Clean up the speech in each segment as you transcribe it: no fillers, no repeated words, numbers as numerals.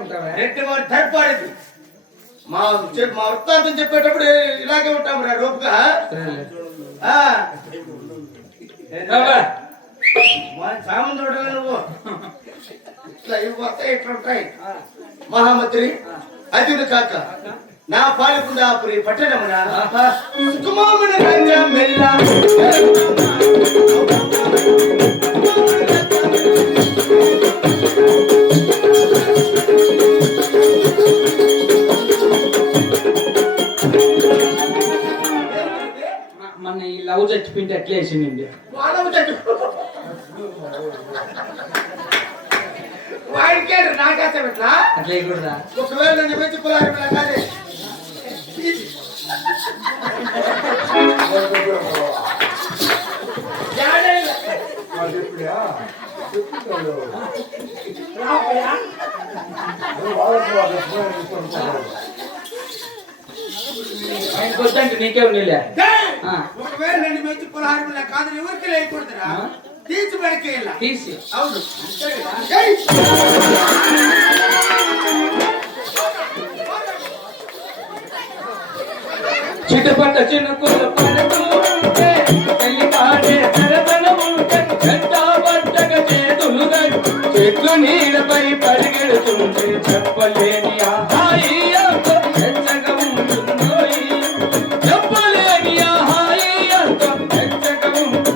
ఉంటావా? రెడ్డి వారి థర్డ్ మా వృత్తాంతం చెప్పేటప్పుడు ఇలాగే ఉంటాం రా రూపుగా. సామాన్ చూడాలి నువ్వు ఇట్లా ఇవి వస్తాయి ఇట్లా ఉంటాయి. మహామంత్రి అదిని కాక నా పాలకుండాపురి పట్టణమున కుమామున రంగా మెల్ల మన ఈ లవ్ చచ్చిపోయింటే ఎట్లా వేసింది వాడికే నాకేస్తాం ఇట్లా అట్లా వేయకూడదా? ఒకవేళ నన్ను పెంచి పొలారి కాదే వద్దంటే నీకే ఉండేలే. ఒకవేళ నన్ను పెంచి పొలారి కాదు ఎవరికి లేకూడదురా తీసి పడికేయాల తీసి. అవును చిటపట చినుకుల పడుతుంటే తల్లి పాడే తరతనముంటే చెట్టాబట్టక చేతులుగా చెట్లు నీడపై పరిగెడుతుంటే చెప్పలేని ఆహాయి అంతో వెచ్చగా ఉంటుందో చెప్పలేని ఆహాయి అంతో వెచ్చగా ఉంటుంది.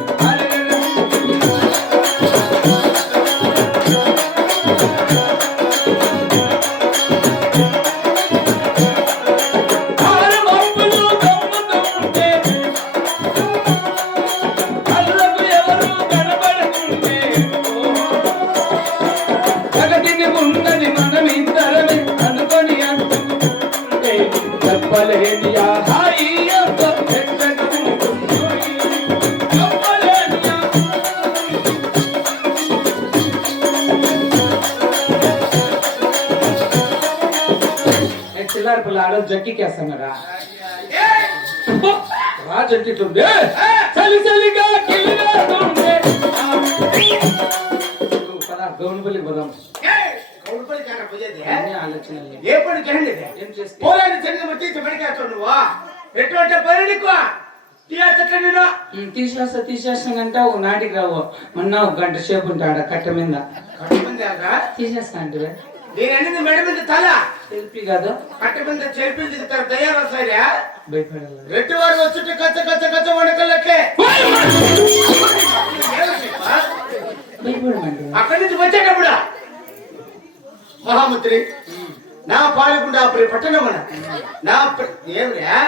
జక్కికేస్తున్నారా రా జక్కిట్లుండే చలి చలిగా గౌన్పల్లికి పోదాం. ఏ పని నువ్వు ఎటువంటి పని నీకు తీసేస్తానంటే ఒక నాటికి రావు మొన్న ఒక గంట సేపు ఉంటాడు కట్ట మీద తీసేస్తా అంటే నేను మెడ మీద తల సెల్ఫీ కాదు కట్ట మీద సెల్ఫీ తీస్తారు తయారు వస్తాయా భయపడాలి. రెడ్డి వారు వచ్చి కచ్చ కచ్చ కచ్చ వడకల్లకే అక్కడి నుంచి వచ్చేటప్పుడు మహామంత్రి నా పాలకుండా పట్టణమున నా ఏమిరా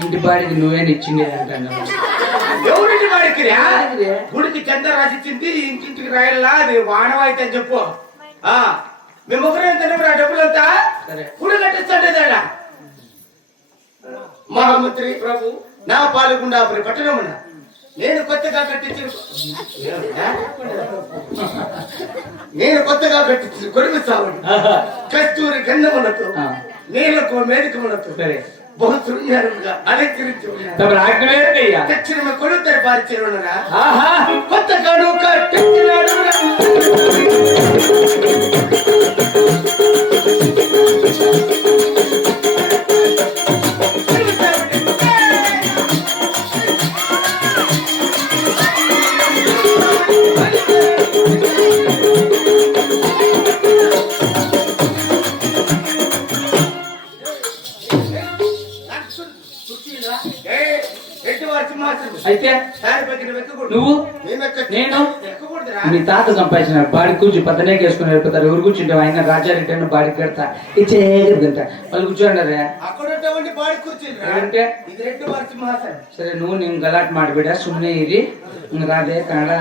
ఇంటి బాడికి నువ్వే ఇచ్చిండేదంట. ఎవరింటి బాడికి గుడికి చంద రాసిచ్చింది ఇంటింటికి రాయాలా అది వానవాయితీ అని చెప్పు. మేము ఒకరేం తినరా డబ్బులంతా గుడి కట్టిస్తాడా మహామంత్రి ప్రభు నా పాలకుండా పట్టణమున నేను కొత్తగా కట్టించిన కొడుకు సాగుడు కస్తూరి గంధములతో నీళ్లకు మేడికములతో బహు శృంగారంగా అలంకరించి దక్షిణ కొడుతారు పారిచేరునరా కొత్తగా కట్టించినాడు. అయితే నువ్వు నేను మీ తాత సంపాదించిన బాడి కూర్చి పద్దనే వేసుకుని వెళ్ళిపోతారు. ఎవరు కూర్చుంటావు ఆయన రాజారెడ్డి అని బాడి కడతా ఇచ్చేదంట వాళ్ళు కూర్చోండి. సరే నువ్వు నేను గలాట్ మాడిబిడ సుಮ್ಮನೆ ఇది రాదే కన్నడ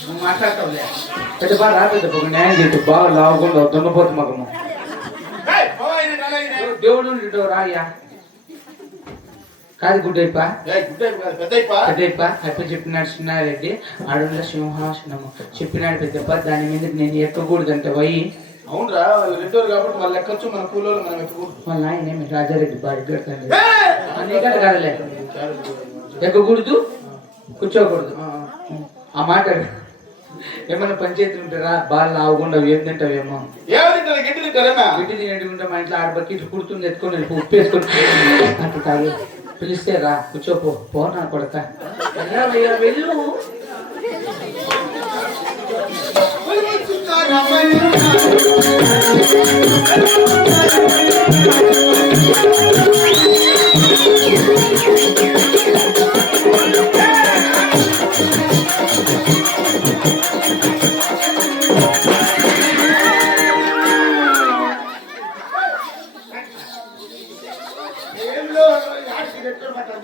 నువ్వు మాట్లాడతావులే పెద్ద బాగా రాలేదు ఒక న్యాయం చేస్తూ బాగా లావకుండా దున్నపోతు మగము దేవుడు రాయ్యా కాదు గుడ్డైప పెద్దయ్యప్ప అప్ప చెప్పినాడు చిన్నారెడ్డి అడవుల సింహాసనము చెప్పినాడు పెద్దప్ప దాని మీద నేను ఎక్కకూడదంటే వయ్యి. అవునరా వాళ్ళు రెండోరు కాబట్టి వాళ్ళు ఎక్కొచ్చు మన కూలోళ్ళు మనం ఎక్కకూడదు. వాళ్ళ ఆయన రాజారెడ్డి బాడీ పెడతాడు నీకంటే కాదలే ఎక్కకూడదు కూర్చోకూడదు ఆ మాట ఏమన్నా పంచాయతీ ఉంటారా బాగా లావుకుండా ఏం తింటావేమో గడ్డి తింటారా గడ్డి తినేట్టుకుంటే మా ఇంట్లో ఆడ బకెట్ కుడుతుంది ఎత్తుకొని వెళ్ళి ఉప్పు వేసుకొని అట్లా తాగి పిలిస్తే రా కూర్చోపో పోనా కొడక వెళ్ళు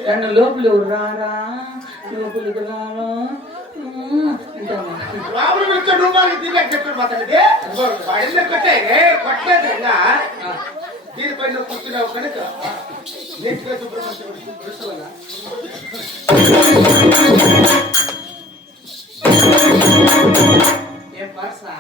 నన్ను లోపలి రారా లోపలికి రారా దీనిపైన కూర్చున్నావు కనుక నీట్గా ఏం పర్సా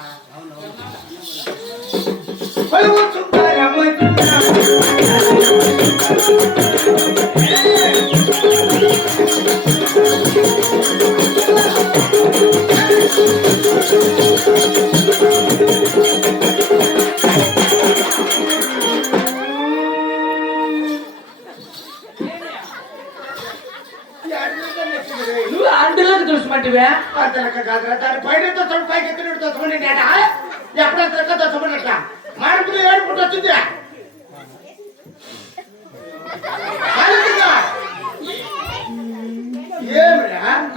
నువ్వు అంటులకు చూసిమంటివే దాని పైన పైకి ఎత్తునట్టు తోచమండి ఎప్పుడంతా తోచమన్నట్ట మార్పులు ఏడు పుట్టి వచ్చింది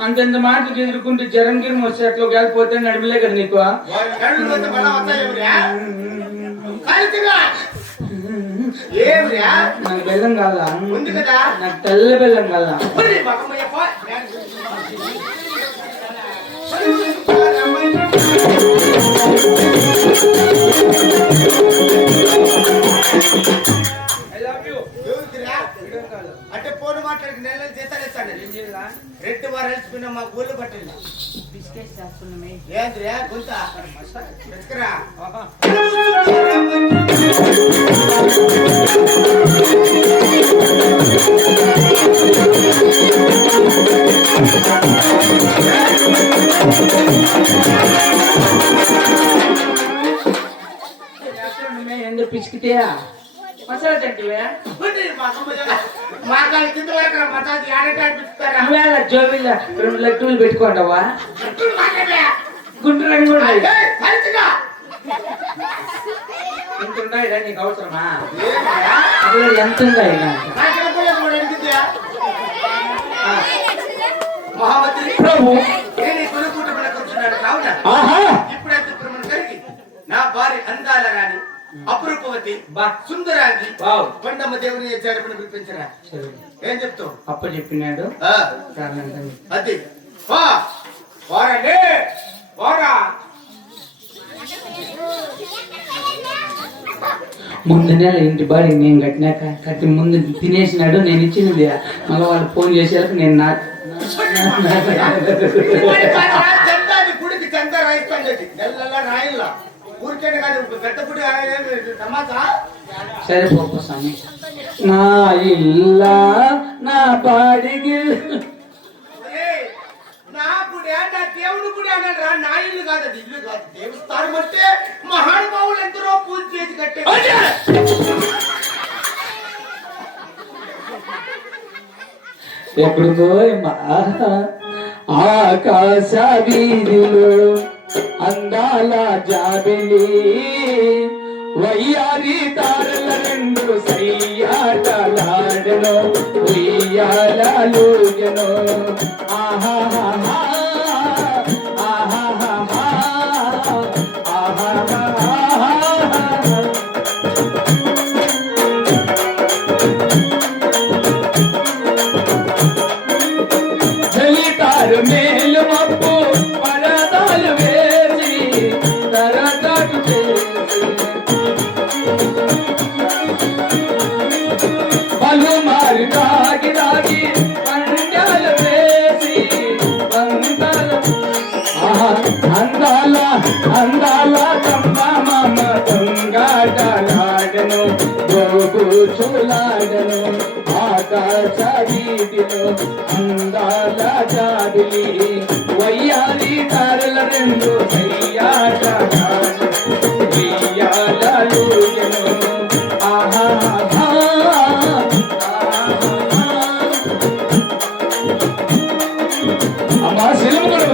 అంతంత మాటలు ఎదుర్కొంటే జ్వరం గిరం వచ్చే అట్లా కాకపోతే నడిపిలే కదా నీకు నాకు బెల్లం కాదా నాకు తెల్ల బెల్లం కాదా అంటే ఫోన్ మాట్లాడికి నెలలు చేస్తాను రెడ్ వారు వెళ్ళిపోయినా మా గోళ్ళు పట్టింది ఏంద్రా గుంత వెతుకురా ఎందుకు పిచ్చికితే మసాలా తింటివే మాకాలు కింద వరకు మసాజ్ ఆడట అనిపిస్తారా నువ్వేలా జోబిల్ 2 లడ్డూలు పెట్టుకోండవా గుంటూరు రంగు ఎంత ఉన్నాయిరా నీకు అవసరమా అసలు ఎంత ఉందా ప్రభు కూర్చున్నాడు కావున ఇప్పుడైతే కలిగి నా భార్య అందాల రాని అపురూపవతి సుందరాంగి కొండమ్మ దేవుని జరపని పిలిపించరా ఏం చెప్తావు అప్ప చెప్పినాడు అది ముందు నెల ఇంటి బాడీ నేను కట్టినాక కట్టి ముందు తినేసినాడు నేను ఇచ్చినది మళ్ళీ వాళ్ళు ఫోన్ చేసేందుకు నేను గుడికి చందా రాయిస్తాండి నెలలా రాయిల్లా ఊరికే కాదు పెద్ద గుడి సమాజా సరే పోపో స్వామి నా ఇల్లా నా బాడికి నా గుడి నా దేవుని గుడి అన్నాడు రా నా ఇల్లు కాదు అది ఇల్లు కాదు దేవస్థానం అంటే మహానుభావులు ఎందరో పూజ చేసి కట్టే ఎక్కడికో ఆకాశ వీధిలో అందాల జాబిలి వయ్యారి తారల 2 సయ్యాటలాడెను ఉయ్యాలూగెను ఆహాహా ఆహాహా ఆహాహా చలితారు మేలు మప్పు పరదాలు వేసి తరటాటు పలుమారు దాగి దాగి పండాలు వేసి అందాల అందాల తమ్మ దొంగాటలాడను గోగు చూలాడను ఆకాశ వీధిలో అందాల జాబిలి వయ్యాలి తారల రెండు సయ్యాట వెయ్యాలూయను ఆహా అమ్మా సెలవు కూడా